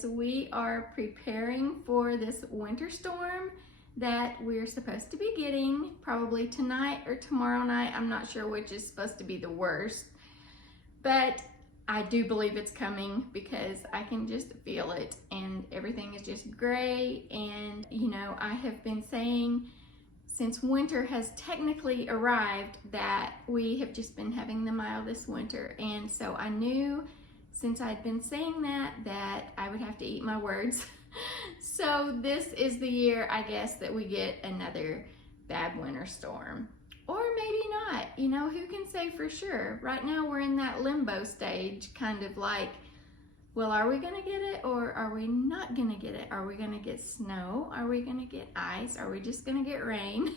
because we are preparing for this winter storm that we're supposed to be getting probably tonight or tomorrow night. I'm not sure which is supposed to be the worst, but I do believe it's coming because I can just feel it, and everything is just gray. And you know, I have been saying since winter has technically arrived that we have just been having the mildest winter, and so I knew since I'd been saying that I would have to eat my words. So this is the year, I guess, that we get another bad winter storm. Or maybe not, you know, who can say for sure? Right now we're in that limbo stage, kind of like, well, are we gonna get it or are we not gonna get it? Are we gonna get snow? Are we gonna get ice? Are we just gonna get rain?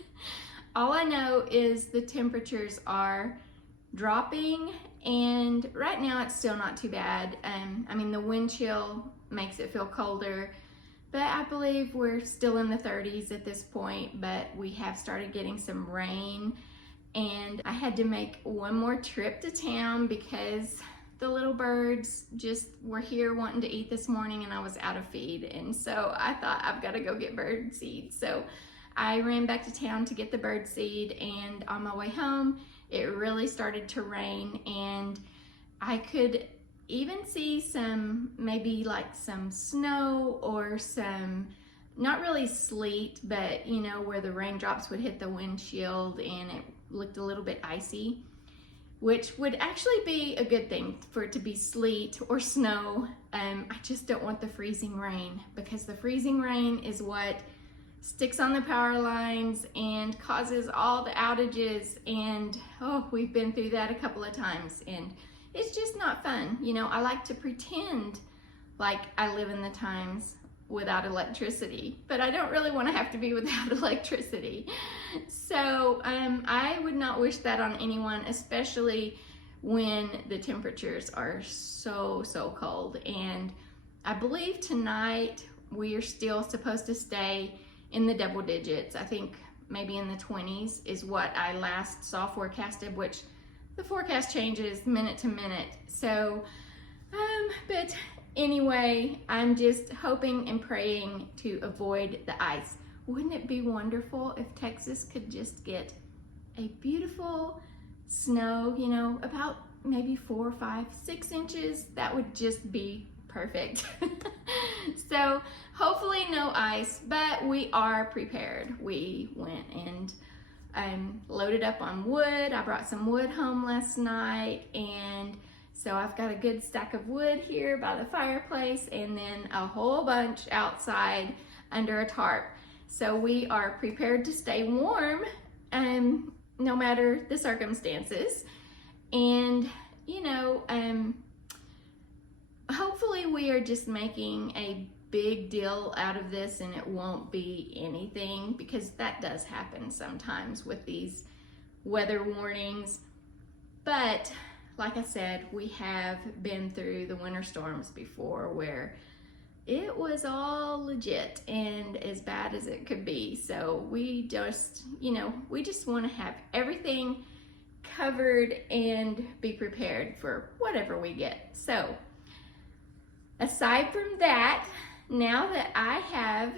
All I know is the temperatures are dropping, and right now it's still not too bad. I mean, the wind chill makes it feel colder, but I believe we're still in the 30s at this point, but we have started getting some rain, and I had to make one more trip to town because the little birds just were here wanting to eat this morning and I was out of feed, and so I thought I've got to go get bird seed. So I ran back to town to get the bird seed, and on my way home it really started to rain, and I could even see some, maybe like some snow or some, not really sleet, but you know, where the raindrops would hit the windshield and it looked a little bit icy, which would actually be a good thing for it to be sleet or snow. I just don't want the freezing rain, because the freezing rain is what sticks on the power lines and causes all the outages, and oh, we've been through that a couple of times, and it's just not fun. You know, I like to pretend like I live in the times without electricity, but I don't really want to have to be without electricity. So I would not wish that on anyone, especially when the temperatures are so cold. And I believe tonight we are still supposed to stay in the double digits. I think maybe in the 20s is what I last saw forecasted, which the forecast changes minute to minute. So, but anyway, I'm just hoping and praying to avoid the ice. Wouldn't it be wonderful if Texas could just get a beautiful snow, you know, about maybe 4, 5, 6 inches? That would just be perfect. So hopefully no ice, but we are prepared. We went and loaded up on wood. I brought some wood home last night, and so I've got a good stack of wood here by the fireplace, and then a whole bunch outside under a tarp. So we are prepared to stay warm no matter the circumstances. And you know, hopefully we are just making a big deal out of this and it won't be anything, because that does happen sometimes with these weather warnings. But like I said, we have been through the winter storms before where it was all legit and as bad as it could be. So we just, you know, we just want to have everything covered and be prepared for whatever we get. So aside from that, now that I have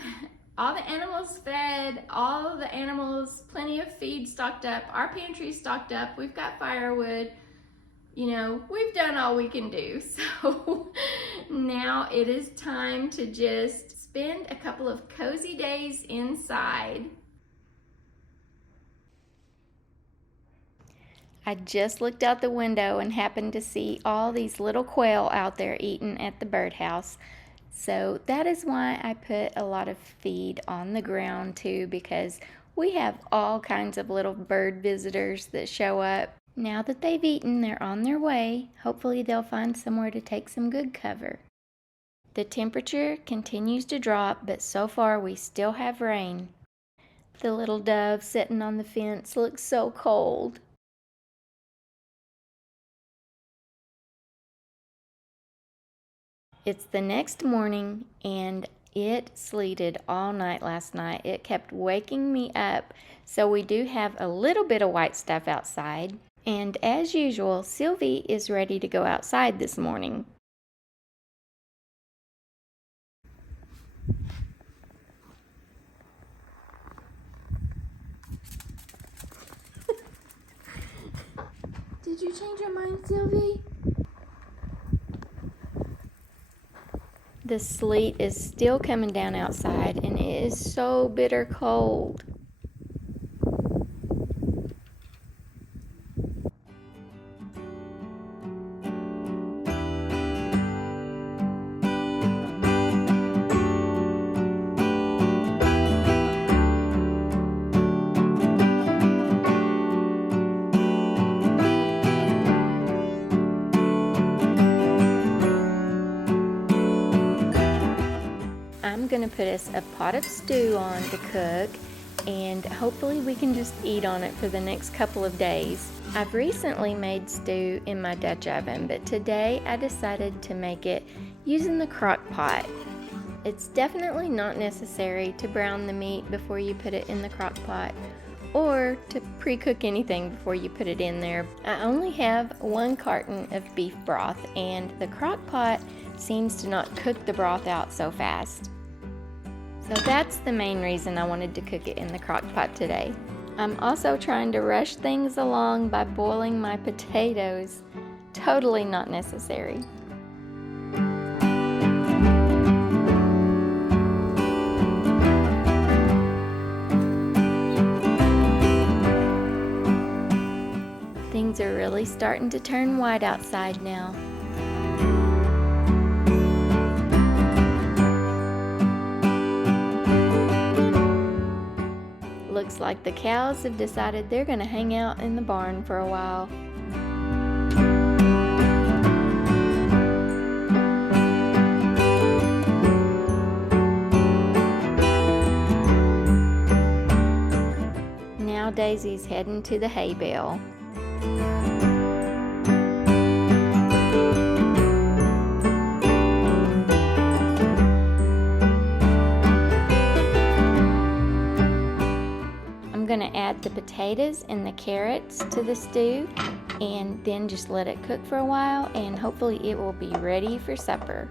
all the animals fed, all the animals, plenty of feed stocked up, our pantry stocked up, we've got firewood, you know, we've done all we can do. So now it is time to just spend a couple of cozy days inside. I just looked out the window and happened to see all these little quail out there eating at the birdhouse. So that is why I put a lot of feed on the ground too, because we have all kinds of little bird visitors that show up. Now that they've eaten, they're on their way. Hopefully they'll find somewhere to take some good cover. The temperature continues to drop, but so far we still have rain. The little dove sitting on the fence looks so cold. It's the next morning, and it sleeted all night last night. It kept waking me up, so we do have a little bit of white stuff outside. And as usual, Sylvie is ready to go outside this morning. Did you change your mind, Sylvie? The sleet is still coming down outside, and it is so bitter cold. I'm gonna put us a pot of stew on to cook, and hopefully we can just eat on it for the next couple of days. I've recently made stew in my Dutch oven, but today I decided to make it using the crock pot. It's definitely not necessary to brown the meat before you put it in the crock pot, or to pre-cook anything before you put it in there. I only have 1 carton of beef broth, and the crock pot seems to not cook the broth out so fast. So that's the main reason I wanted to cook it in the crock pot today. I'm also trying to rush things along by boiling my potatoes. Totally not necessary. Things are really starting to turn white outside now. Looks like the cows have decided they're going to hang out in the barn for a while. Now Daisy's heading to the hay bale. I'm going to add the potatoes and the carrots to the stew, and then just let it cook for a while, and hopefully it will be ready for supper.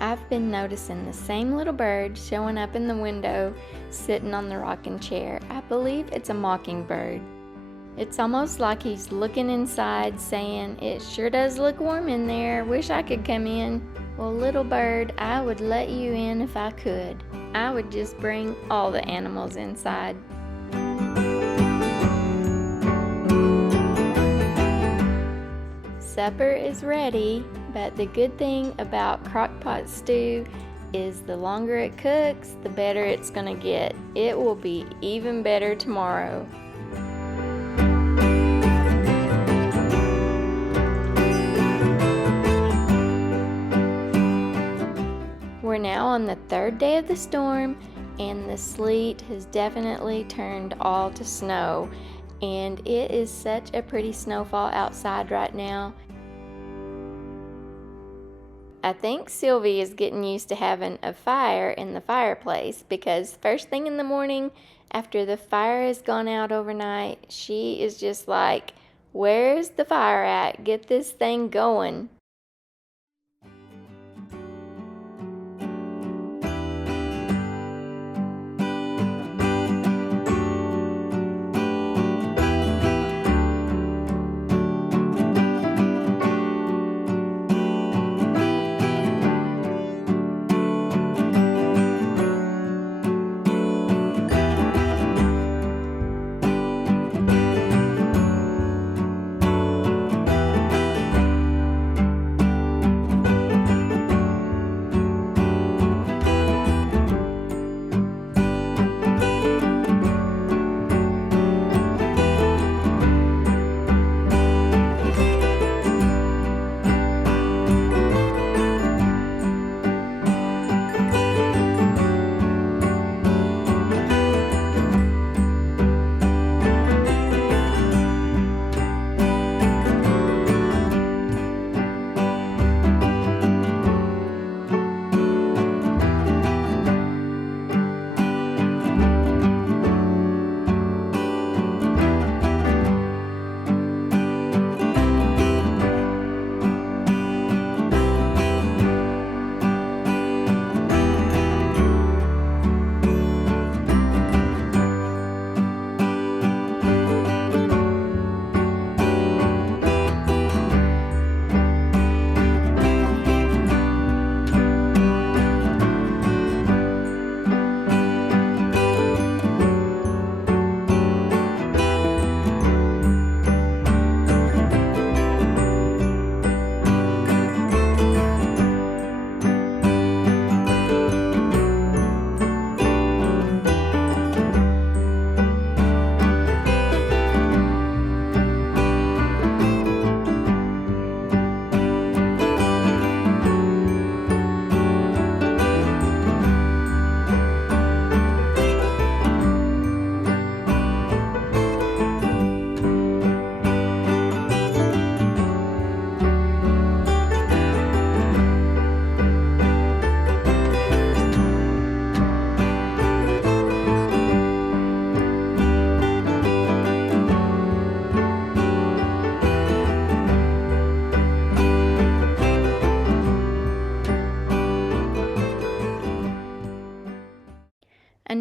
I've been noticing the same little bird showing up in the window, sitting on the rocking chair. I believe it's a mockingbird. It's almost like he's looking inside saying, "It sure does look warm in there. Wish I could come in." Well, little bird, I would let you in if I could. I would just bring all the animals inside. Supper is ready, but the good thing about crockpot stew is the longer it cooks, the better it's gonna get. It will be even better tomorrow. We're now on the 3rd day of the storm, and the sleet has definitely turned all to snow, and it is such a pretty snowfall outside right now. I think Sylvie is getting used to having a fire in the fireplace, because first thing in the morning after the fire has gone out overnight, she is just like, "Where's the fire at? Get this thing going."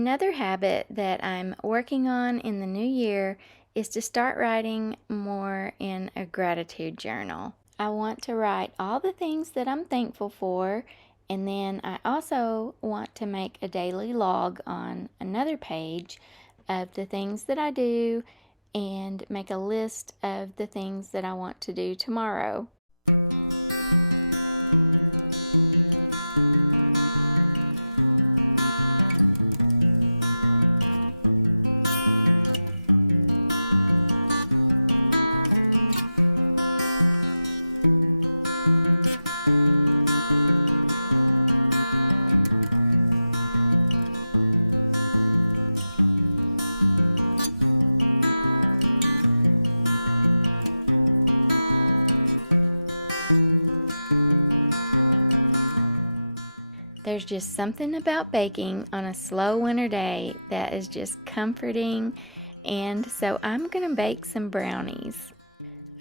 Another habit that I'm working on in the new year is to start writing more in a gratitude journal. I want to write all the things that I'm thankful for, and then I also want to make a daily log on another page of the things that I do and make a list of the things that I want to do tomorrow. There's just something about baking on a slow winter day that is just comforting, and so I'm going to bake some brownies.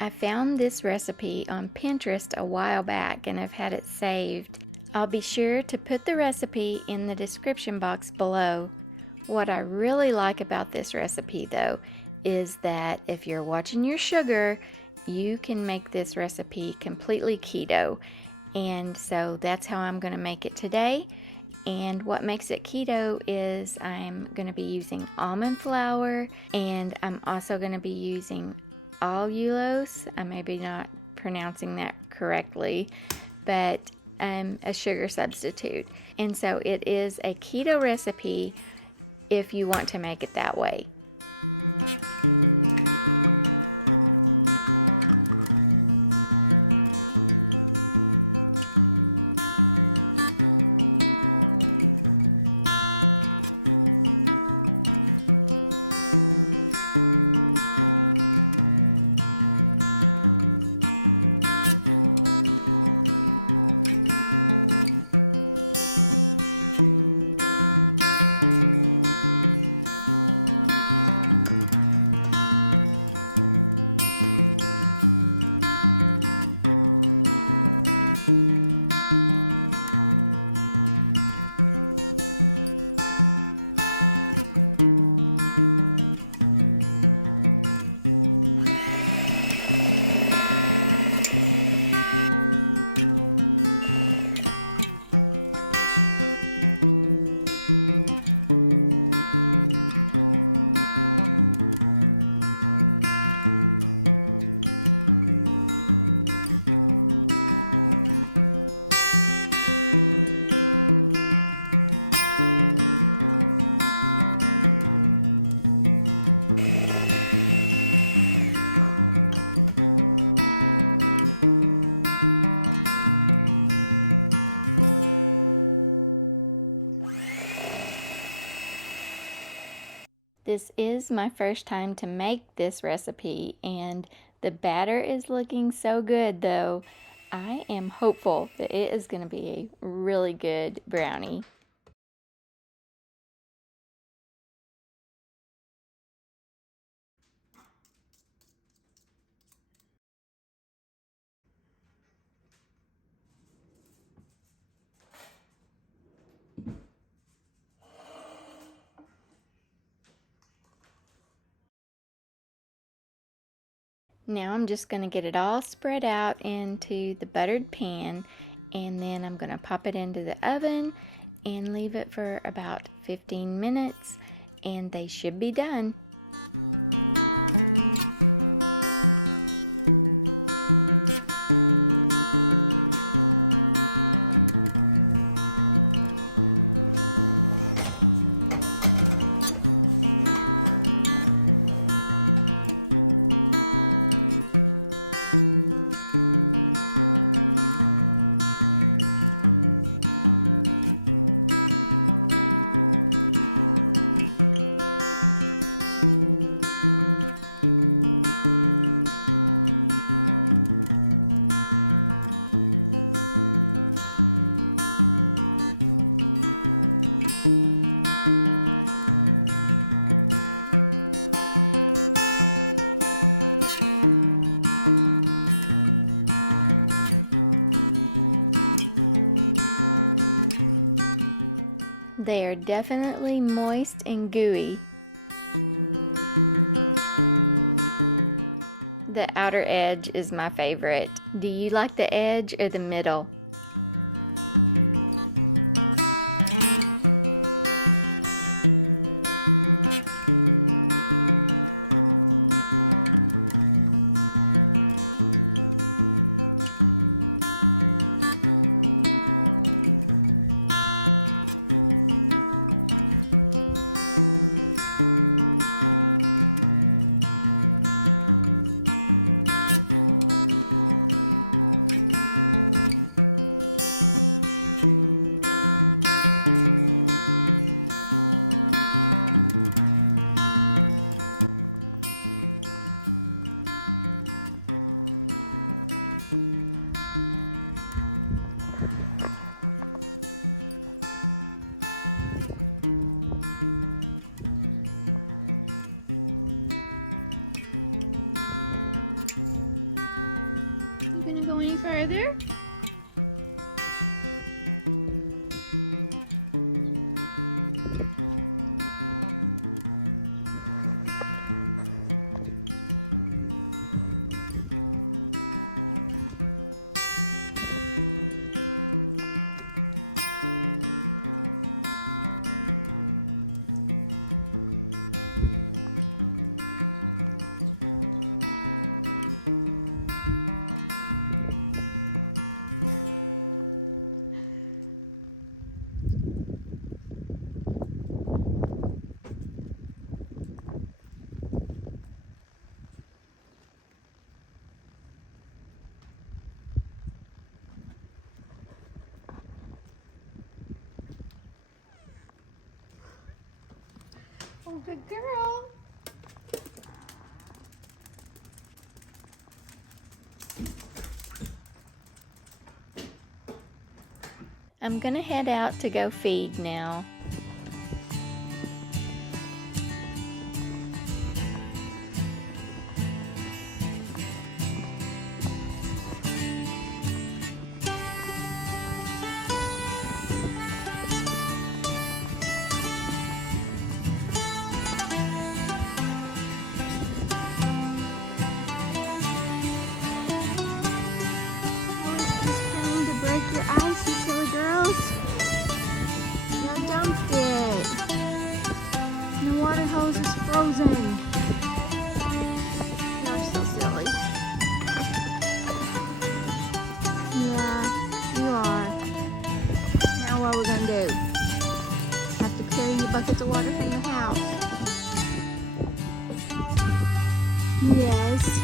I found this recipe on Pinterest a while back and I've had it saved. I'll be sure to put the recipe in the description box below. What I really like about this recipe though is that if you're watching your sugar, you can make this recipe completely keto. And so that's how I'm going to make it today. And what makes it keto is I'm going to be using almond flour, and I'm also going to be using allulose. I may be not pronouncing that correctly, but a sugar substitute. And so it is a keto recipe if you want to make it that way. This is my first time to make this recipe, and the batter is looking so good though. I am hopeful that it is going to be a really good brownie. Now I'm just going to get it all spread out into the buttered pan, and then I'm going to pop it into the oven and leave it for about 15 minutes, and they should be done. They are definitely moist and gooey. The outer edge is my favorite. Do you like the edge or the middle? You gonna go any further? Oh, good girl. I'm gonna head out to go feed now. Hose is frozen. You're so silly. Yeah, you are. Now what are we gonna do? Have to carry your buckets of water from the house. Yes.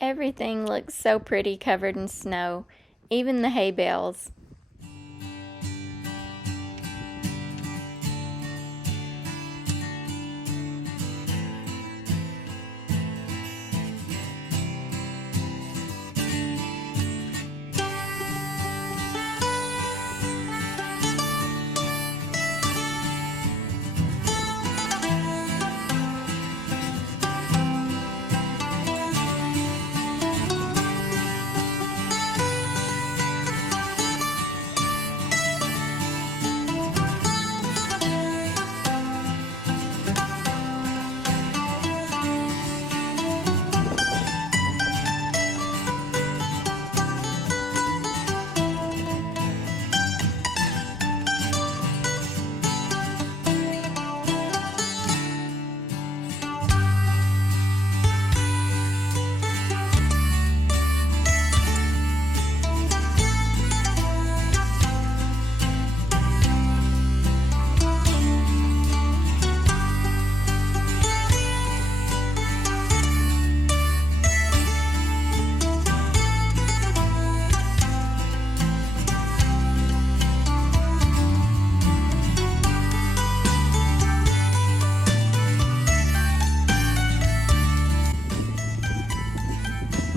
Everything looks so pretty covered in snow, even the hay bales.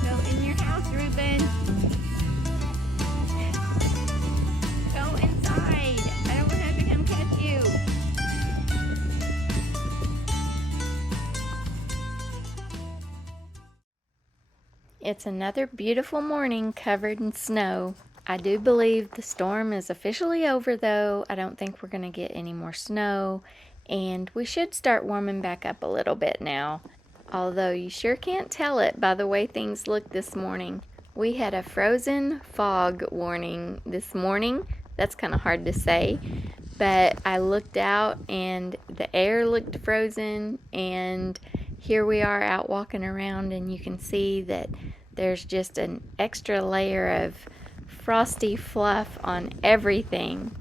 Go in your house, Ruben. Go inside. I don't want to have to come catch you. It's another beautiful morning covered in snow. I do believe the storm is officially over though. I don't think we're going to get any more snow, and we should start warming back up a little bit now. Although you sure can't tell it by the way things look this morning. We had a frozen fog warning this morning. That's kind of hard to say, but I looked out and the air looked frozen, and here we are out walking around, and you can see that there's just an extra layer of frosty fluff on everything.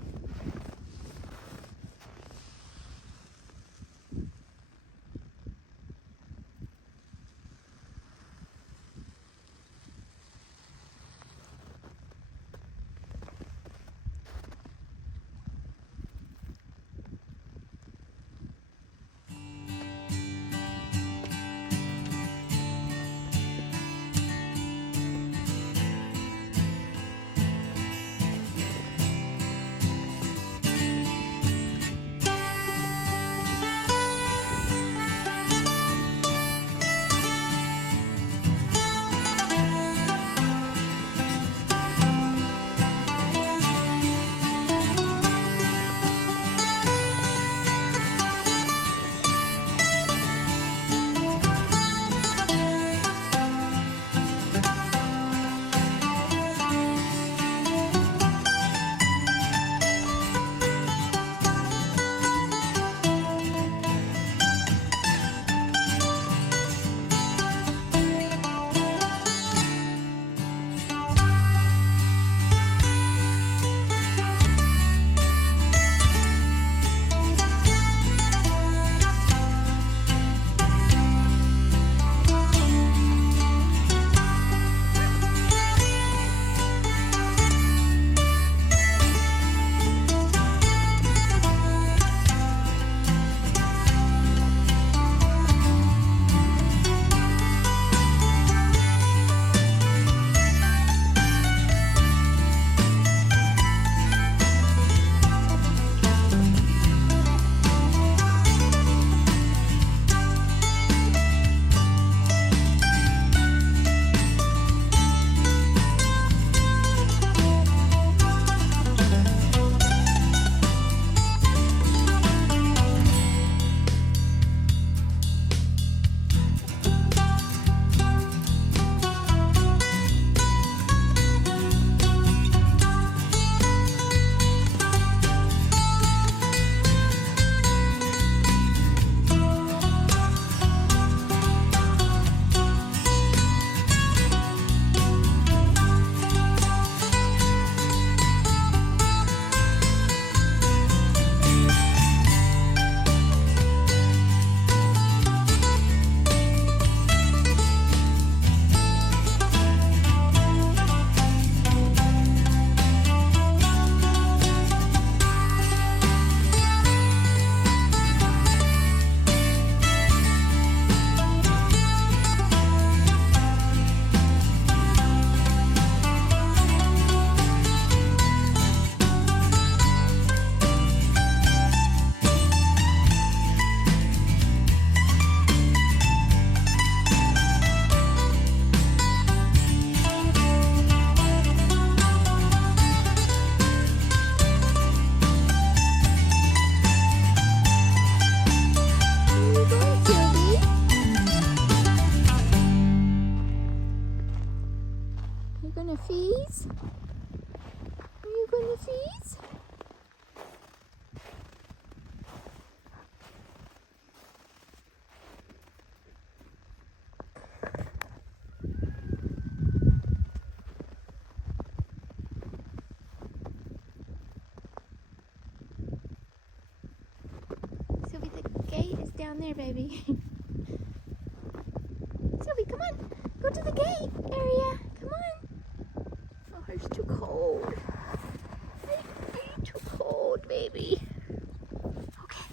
gonna freeze? Are you gonna freeze? Sylvie, the gate is down there, baby. Sylvie, come on. Go to the gate area. Come on. Oh, it's too cold. Are you too cold, baby? Okay.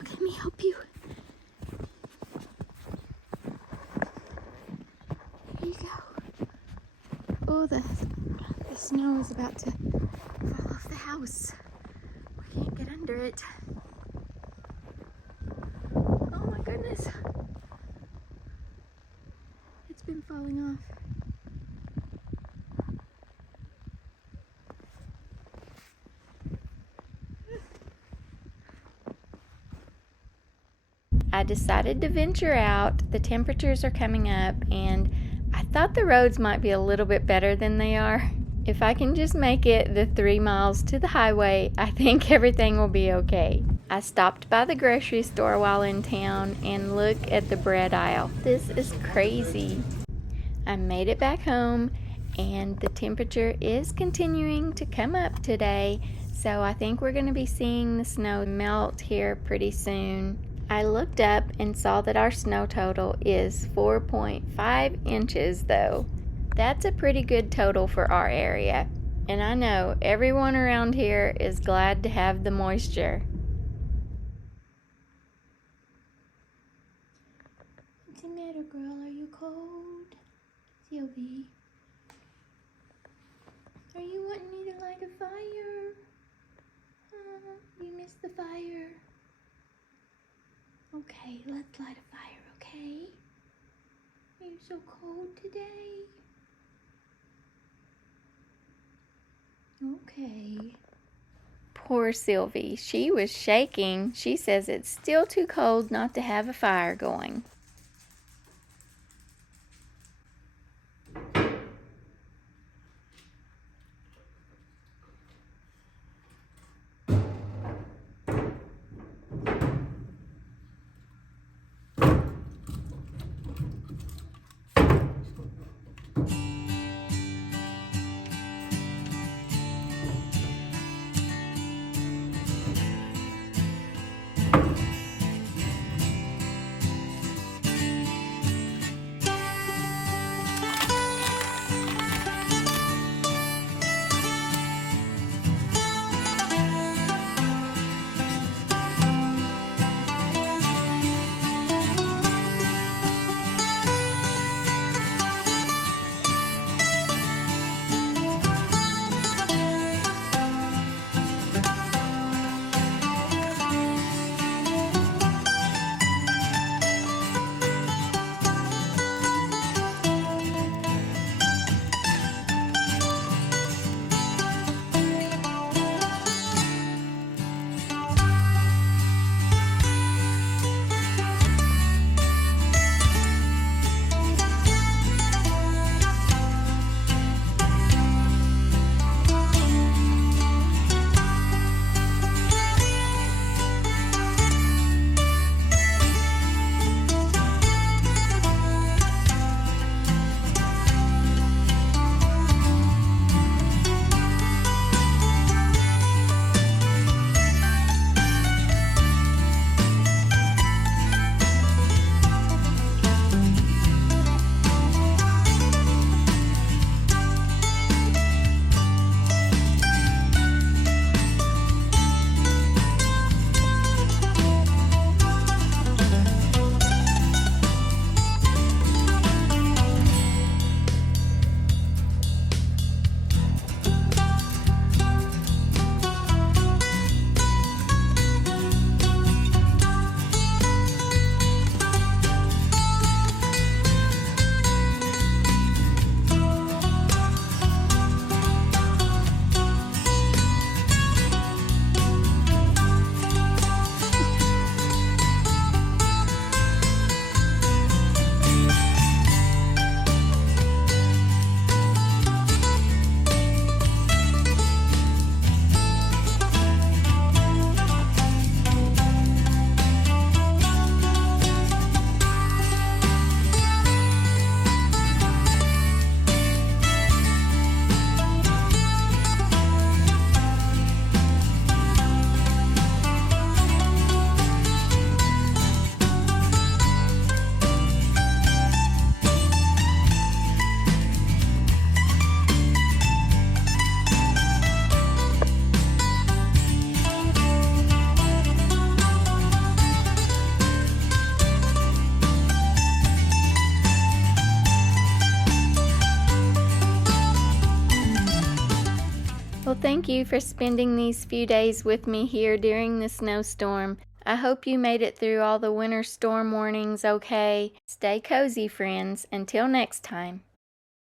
Okay, let me help you. Here you go. Oh, the snow is about to fall off the house. We can't get under it. Oh my goodness. It's been falling off. I decided to venture out. The temperatures are coming up and I thought the roads might be a little bit better than they are. If I can just make it the 3 miles to the highway, I think everything will be okay. I stopped by the grocery store while in town and look at the bread aisle. This is crazy. I made it back home and the temperature is continuing to come up today, so I think we're going to be seeing the snow melt here pretty soon. I looked up and saw that our snow total is 4.5 inches though. That's a pretty good total for our area, and I know everyone around here is glad to have the moisture. What's the matter, girl? Are you cold? Sylvie, are you wanting me to light a fire? You missed the fire. Okay, let's light a fire, okay? Are you so cold today? Okay. Poor Sylvie, she was shaking. She says it's still too cold not to have a fire going. Well, thank you for spending these few days with me here during the snowstorm. I hope you made it through all the winter storm warnings okay. Stay cozy, friends. Until next time.